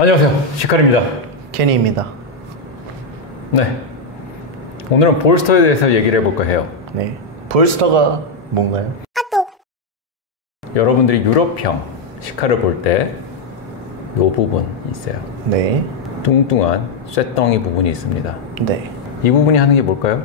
안녕하세요, 시칼입니다. 케니입니다. 네, 오늘은 볼스터에 대해서 얘기를 해볼까 해요. 네, 볼스터가 뭔가요? 여러분들이 유럽형 시칼을 볼 때 이 부분 있어요. 네. 뚱뚱한 쇳덩이 부분이 있습니다. 네. 이 부분이 하는 게 뭘까요?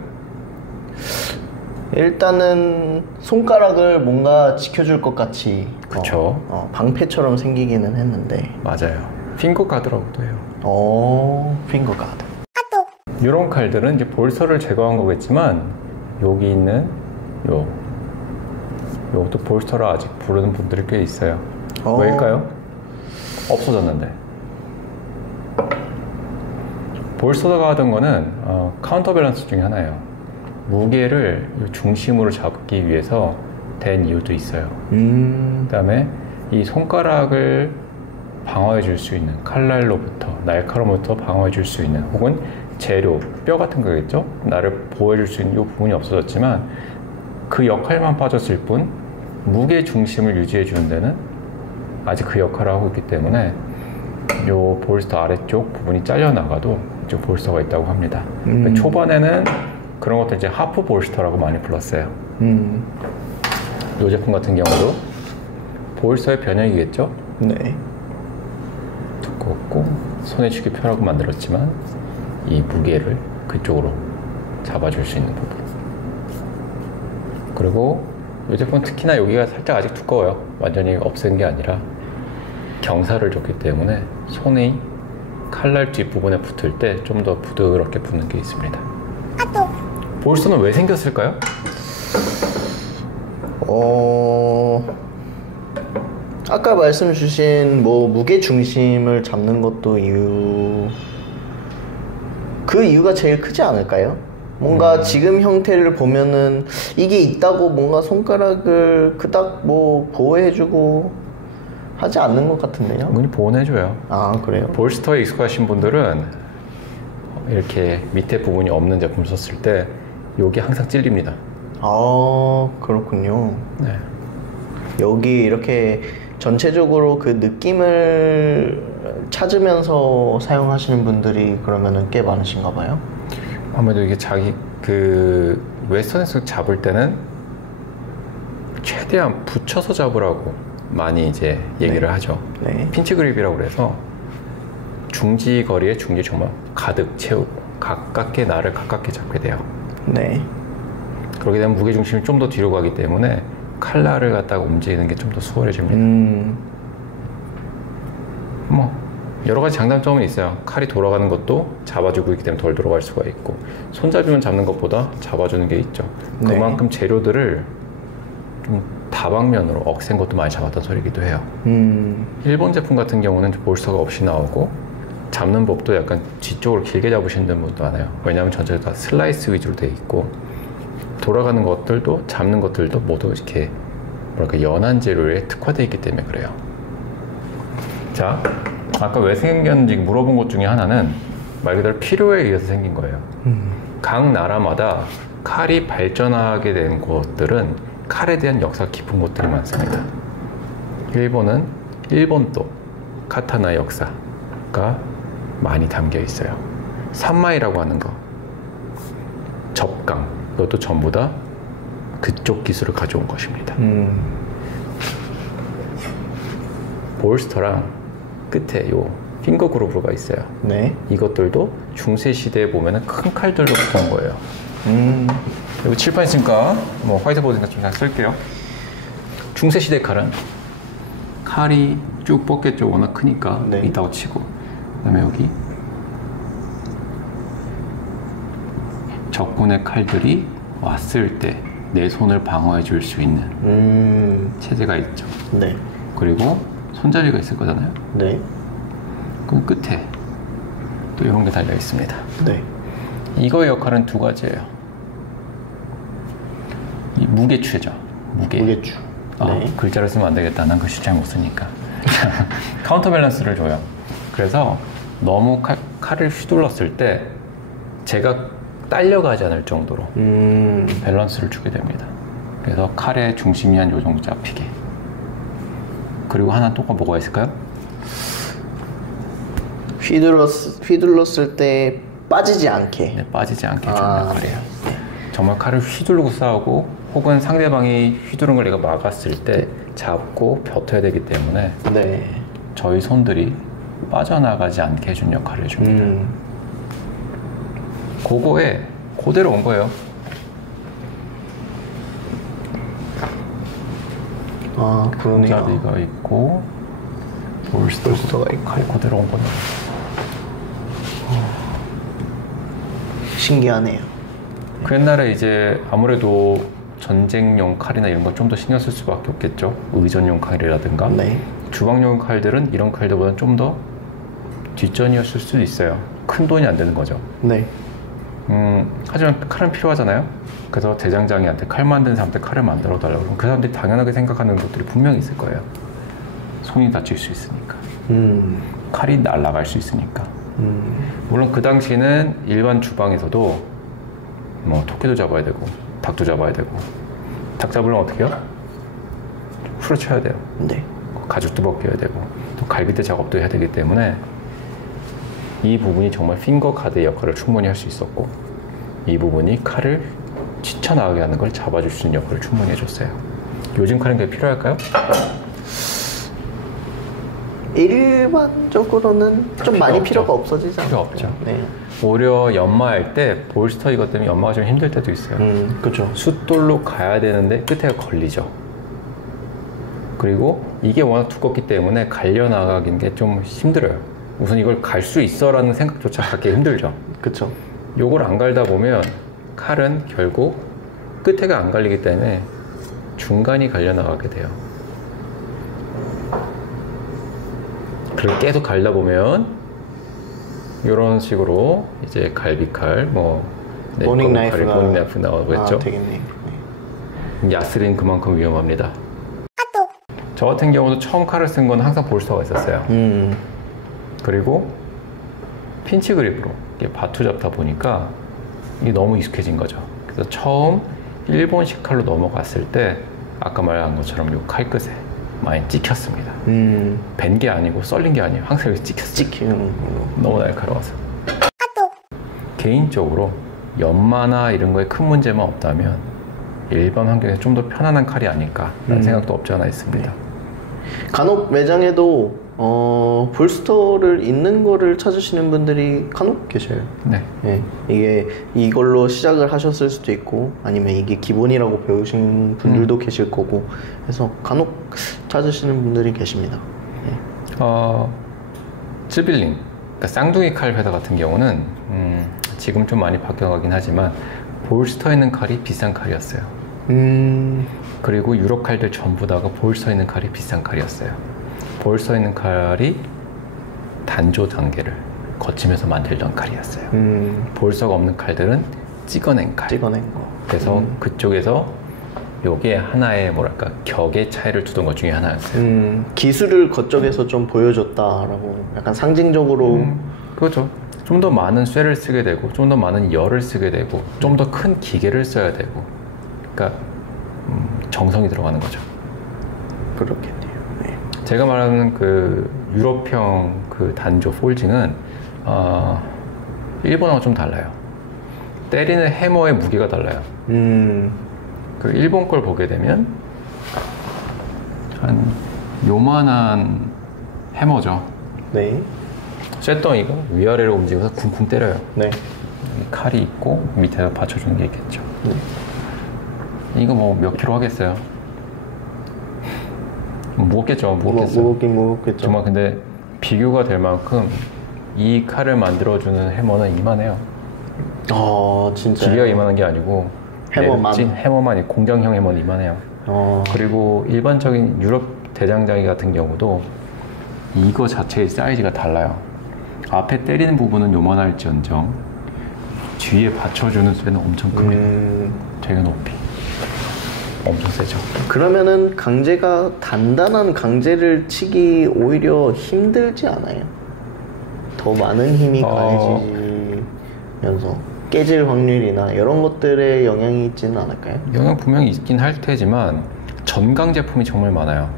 일단은 손가락을 뭔가 지켜줄 것 같이 그쵸. 방패처럼 생기기는 했는데. 맞아요. 핑거 가드라고도 해요. 핑거 가드. 이런 칼들은 이제 볼스터를 제거한 거겠지만 여기 있는 요것도 볼스터라 아직 부르는 분들이 꽤 있어요. 왜일까요? 없어졌는데. 볼스터가 하던 거는 카운터 밸런스 중에 하나예요. 무게를 중심으로 잡기 위해서 된 이유도 있어요. 그 다음에 이 손가락을 방어해 줄 수 있는 칼날로부터, 날카로움부터 방어해 줄 수 있는, 혹은 재료, 뼈 같은 거겠죠? 나를 보호해 줄 수 있는 이 부분이 없어졌지만 그 역할만 빠졌을 뿐 무게 중심을 유지해 주는 데는 아직 그 역할을 하고 있기 때문에 이 볼스터 아래쪽 부분이 잘려나가도 이쪽 볼스터가 있다고 합니다. 초반에는 그런 것들 이제 하프 볼스터라고 많이 불렀어요. 이 제품 같은 경우도 볼스터의 변형이겠죠? 네. 두껍고 손에 쥐기 편하고 만들었지만 이 무게를 그쪽으로 잡아줄 수 있는 부분. 그리고 이 제품은 특히나 여기가 살짝 아직 두꺼워요. 완전히 없앤 게 아니라 경사를 줬기 때문에 손이 칼날 뒷부분에 붙을 때 좀 더 부드럽게 붙는 게 있습니다. 볼스터는 왜 생겼을까요? 아까 말씀 주신 무게 중심을 잡는 것도 그 이유가 제일 크지 않을까요? 뭔가 지금 형태를 보면은 이게 있다고 뭔가 손가락을 그닥 보호해주고 하지 않는 것 같은데요? 은근히 보호해줘요. 아, 그래요? 볼스터에 익숙하신 분들은 이렇게 밑에 부분이 없는 제품 썼을 때 여기 항상 찔립니다. 아, 그렇군요. 네. 여기 이렇게 전체적으로 그 느낌을 찾으면서 사용하시는 분들이 그러면은 꽤 많으신가 봐요? 아무래도 이게 자기 웨스턴에서 잡을 때는 최대한 붙여서 잡으라고 많이 이제 얘기를 하죠. 네. 핀치 그립이라고 그래서 중지 거리에 중지 정말 가득 채우고 나를 가깝게 잡게 돼요. 네. 그렇게 되면 무게 중심이 좀 더 뒤로 가기 때문에 칼날을 갖다가 움직이는 게 좀 더 수월해집니다. 여러 가지 장단점은 있어요. 칼이 돌아가는 것도 잡아주고 있기 때문에 덜 돌아갈 수가 있고, 손잡이만 잡는 것보다 잡아주는 게 있죠. 네. 그만큼 재료들을 좀 다방면으로 억센 것도 많이 잡았던 소리기도 해요. 일본 제품 같은 경우는 볼스터가 없이 나오고 잡는 법도 약간 뒤쪽으로 길게 잡으시는 분도 많아요. 왜냐하면 전체가 다 슬라이스 위주로 되어 있고 돌아가는 것들도 잡는 것들도 모두 이렇게 연한 재료에 특화되어 있기 때문에 그래요. 자, 아까 왜 생겼는지 물어본 것 중에 하나는 말 그대로 필요에 의해서 생긴 거예요. 각 나라마다 칼이 발전하게 된 곳들은 칼에 대한 역사가 깊은 곳들이 많습니다. 일본은 일본도 카타나 역사가 많이 담겨 있어요. 산마이라고 하는 거, 접강, 이것도 전부 다 그쪽 기술을 가져온 것입니다. 볼스터랑 끝에 요 핑거 그루브가 있어요. 네. 이것들도 중세 시대에 보면은 큰 칼들로부터 온 거예요. 여기 칠판 있으니까 화이트보드니까 좀 잘 쓸게요. 중세 시대 칼은 칼이 쭉 뻗겠죠. 워낙 크니까. 네. 있다고 치고, 그다음에 여기 적군의 칼들이 왔을 때 내 손을 방어해 줄 수 있는 체제가 있죠. 네. 그리고 손잡이가 있을 거잖아요. 네. 그 끝에 또 이런 게 달려 있습니다. 네. 이거의 역할은 두 가지예요. 이 무게추죠. 무게추. 네. 글자를 쓰면 안 되겠다. 난 글씨 잘 못 쓰니까. 카운터 밸런스를 줘요. 그래서 너무 칼을 휘둘렀을 때 제가 딸려가지 않을 정도로 밸런스를 주게 됩니다. 그래서 칼의 중심이 한 요 정도 잡히게. 그리고 하나 또 뭐가 있을까요? 휘둘렀을 때 빠지지 않게. 네, 빠지지 않게 해주는 역할이에요. 정말 칼을 휘두르고 싸우고 혹은 상대방이 휘두른 걸 내가 막았을 때 잡고 벼텨야 되기 때문에 네. 저희 손들이 빠져나가지 않게 해주는 역할을 해줍니다. 그거에 그대로 온 거예요. 아, 그러네요. 자리가 있고 볼스터가 있고 그대로 온 거네요. 신기하네요. 그 옛날에 이제 아무래도 전쟁용 칼이나 이런 거 좀 더 신경 쓸 수밖에 없겠죠. 의전용 칼이라든가. 네. 주방용 칼들은 이런 칼들보다는 좀 더 뒷전이었을 수도 있어요. 큰 돈이 안 되는 거죠. 네. 하지만 칼은 필요하잖아요. 그래서 대장장이한테 칼 만드는 사람한테 칼을 만들어 달라고 그러면 그 사람들이 당연하게 생각하는 것들이 분명히 있을 거예요. 손이 다칠 수 있으니까. 칼이 날아갈 수 있으니까. 물론 그 당시는 일반 주방에서도 뭐 토끼도 잡아야 되고 닭도 잡아야 되고 닭 잡으려면 어떻게 해요? 후려쳐야 돼요. 네. 가죽도 벗겨야 되고 또 갈비대 작업도 해야 되기 때문에 이 부분이 정말 핑거 가드의 역할을 충분히 할 수 있었고 이 부분이 칼을 치쳐나가게 하는 걸 잡아줄 수 있는 역할을 충분히 해줬어요. 요즘 칼은 그게 필요할까요? 일반적으로는 좀 많이 필요가 없어지지 않나요? 필요 없죠. 네. 오히려 연마할 때 볼스터 이것 때문에 연마가 좀 힘들 때도 있어요. 그렇죠. 숫돌로 가야 되는데 끝에 걸리죠. 그리고 이게 워낙 두껍기 때문에 갈려나가기는 게 좀 힘들어요. 우선 이걸 갈 수 있어라는 생각조차 갖기 힘들죠. 그렇죠. 요걸 안 갈다 보면 칼은 결국 끝에가 안 갈리기 때문에 중간이 갈려나가게 돼요. 그걸 계속 갈다 보면 이런 식으로 이제 갈비칼, 보닝 나이프가 보닝 나이프 나오겠죠. 되겠네요. 야스린 그만큼 위험합니다. 저 같은 경우도 처음 칼을 쓴 건 항상 볼스터가 있었어요. 그리고 핀치 그립으로 이게 바투 잡다 보니까 이게 너무 익숙해진 거죠. 그래서 처음 일본식 칼로 넘어갔을 때 아까 말한 것처럼 이 칼끝에 많이 찍혔습니다. 벤 게 아니고 썰린 게 아니에요. 항상 여기 찍히는 너무 날카로워서. 개인적으로 연마나 이런 거에 큰 문제만 없다면 일반 환경에서 좀 더 편안한 칼이 아닐까라는 생각도 없지 않아 있습니다. 간혹 매장에도 볼스터를 있는 거를 찾으시는 분들이 간혹 계셔요. 네. 네. 이게 이걸로 시작을 하셨을 수도 있고 아니면 이게 기본이라고 배우신 분들도 계실 거고 해서 간혹 찾으시는 분들이 계십니다. 네. 쯔빌링, 그러니까 쌍둥이 칼 회사 같은 경우는 지금 좀 많이 바뀌어가긴 하지만 볼스터 있는 칼이 비싼 칼이었어요. 그리고 유럽 칼들 전부 다가 볼스터 있는 칼이 비싼 칼이었어요. 볼스터 있는 칼이 단조 단계를 거치면서 만들던 칼이었어요. 볼스터가 없는 칼들은 찍어낸 칼. 찍어낸 거. 그래서 그쪽에서 요게 하나의 뭐랄까 격의 차이를 두던 것 중에 하나였어요. 기술을 그쪽에서 좀 보여줬다라고 약간 상징적으로. 그렇죠. 좀 더 많은 쇠를 쓰게 되고 좀 더 많은 열을 쓰게 되고 좀 더 큰 기계를 써야 되고 그러니까 정성이 들어가는 거죠. 그렇겠네요. 네. 제가 말하는 그 유럽형 그 단조 폴징은 일본하고 좀 달라요. 때리는 해머의 무게가 달라요. 그 일본 걸 보게 되면 한 요만한 해머죠. 네. 쇳덩이가 위아래로 움직여서 쿵쿵 때려요. 네. 칼이 있고 밑에다 받쳐주는 게 있겠죠. 네. 이거 뭐 몇 킬로 하겠어요? 무겁겠죠. 무겁겠죠. 정말 근데 비교가 될 만큼 이 칼을 만들어주는 해머는 이만해요. 진짜. 기계가 이만한 게 아니고 해머만. 찐 해머만이 공장형 해머는 이만해요. 그리고 일반적인 유럽 대장장이 같은 경우도 이거 자체의 사이즈가 달라요. 앞에 때리는 부분은 요만할지언정 뒤에 받쳐주는 쇠는 엄청 큽니다. 되게 높이. 엄청 세죠. 그러면은 단단한 강제를 치기 오히려 힘들지 않아요? 더 많은 힘이 가해지면서 깨질 확률이나 이런 것들에 영향이 있지는 않을까요? 영향 분명히 있긴 할 테지만 전강 제품이 정말 많아요.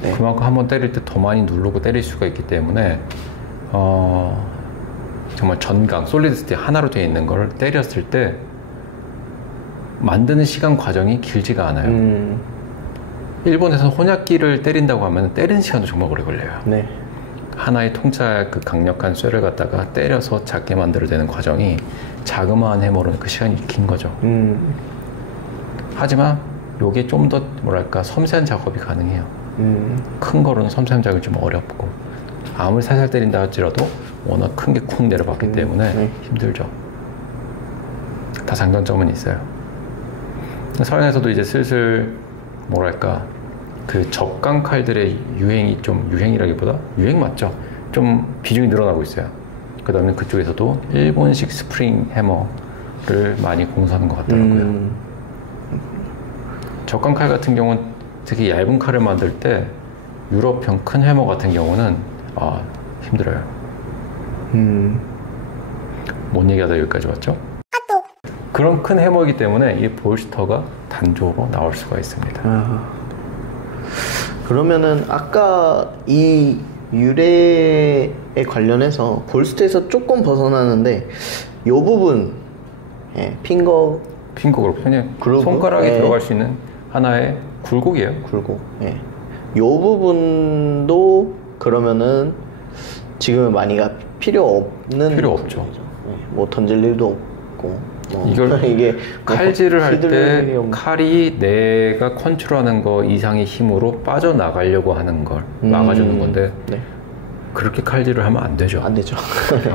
네. 그만큼 한번 때릴 때 더 많이 누르고 때릴 수가 있기 때문에 정말 전강, 솔리드 스틱 하나로 되어 있는 걸 때렸을 때 만드는 시간 과정이 길지가 않아요. 일본에서는 혼약기를 때린다고 하면 때리는 시간도 정말 오래 걸려요. 네. 하나의 통짜 그 강력한 쇠를 갖다가 때려서 작게 만들어내는 과정이 자그마한 해머로는 그 시간이 긴 거죠. 하지만 요게 좀 더 뭐랄까 섬세한 작업이 가능해요. 큰 거로는 섬세한 작업이 좀 어렵고 아무리 살살 때린다 할지라도 워낙 큰 게 쿵 내려봤기 때문에 힘들죠. 다 장단점은 있어요. 서양에서도 이제 슬슬 뭐랄까 그 적강 칼들의 유행이 좀 유행이라기보다 유행 맞죠? 좀 비중이 늘어나고 있어요. 그 다음에 그쪽에서도 일본식 스프링 해머를 많이 공수하는 것 같더라고요. 적강 칼 같은 경우는 특히 얇은 칼을 만들 때 유럽형 큰 해머 같은 경우는 힘들어요. 뭔 얘기하다 여기까지 왔죠? 그런 큰 해머이기 때문에 이 볼스터가 단조로 나올 수가 있습니다. 그러면은 아까 이 유래에 관련해서 볼스터에서 조금 벗어나는데 이 부분 핑거 그룹 그냥 손가락에 들어갈 수 있는 하나의 굴곡이에요. 굴곡. 이 부분도 그러면은 지금은 많이가 필요 없죠. 뭐 던질 일도 없고. 이걸 이게 칼질을 할 때 칼이 내가 컨트롤하는 거 이상의 힘으로 빠져나가려고 하는 걸 막아주는 건데 그렇게 칼질을 하면 안 되죠. 안 되죠.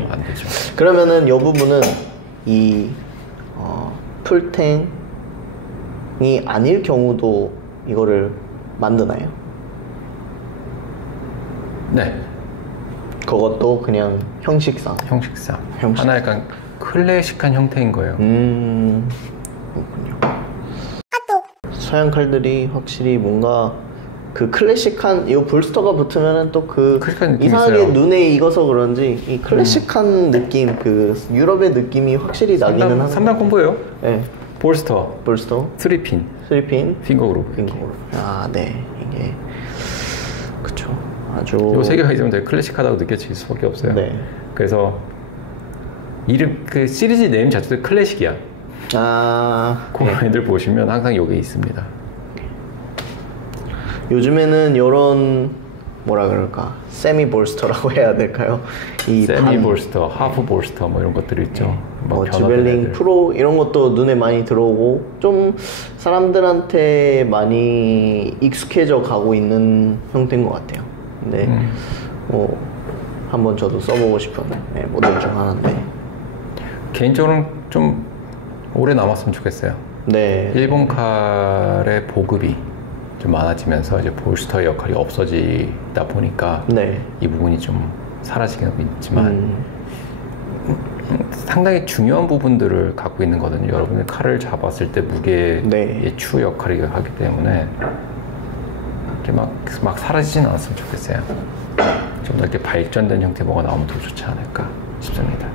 안 되죠. 그러면은 이 부분은 이 풀탱이 아닐 경우도 이거를 만드나요? 네. 그것도 그냥 형식상. 하나의 약간 클래식한 형태인 거예요. 그렇군요. 서양 칼들이 확실히 뭔가 그 클래식한 이 볼스터가 붙으면은 또 그 이상하게 있어요. 눈에 익어서 그런지 이 클래식한 느낌, 그 유럽의 느낌이 확실히 나기는 하는. 3단 콤보예요. 네. 볼스터, 3핀, 핑거 그룹. 네. 이게 그쵸. 아주 요 세 개가 있으면 되게 클래식하다고 느껴질 수밖에 없어요. 네. 그래서 이름 그 시리즈 네임 자체도 클래식이야. 그 애들 보시면 항상 여기 있습니다. 요즘에는 이런 뭐라 그럴까 세미 볼스터라고 해야 될까요? 이 세미 볼스터, 하프 볼스터 뭐 이런 것들이 있죠. 뭐 주벨링 프로 이런 것도 눈에 많이 들어오고 좀 사람들한테 많이 익숙해져 가고 있는 형태인 것 같아요. 근데 뭐 한번 저도 써보고 싶은 모델 중 하나인데 개인적으로는 좀 오래 남았으면 좋겠어요. 네. 일본 칼의 보급이 좀 많아지면서 이제 볼스터의 역할이 없어지다 보니까 이 부분이 좀 사라지긴 있지만 상당히 중요한 부분들을 갖고 있는 거거든요. 여러분이 칼을 잡았을 때 무게의 추 역할을 하기 때문에 막 사라지진 않았으면 좋겠어요. 좀 더 이렇게 발전된 형태 뭐가 나오면 더 좋지 않을까 싶습니다.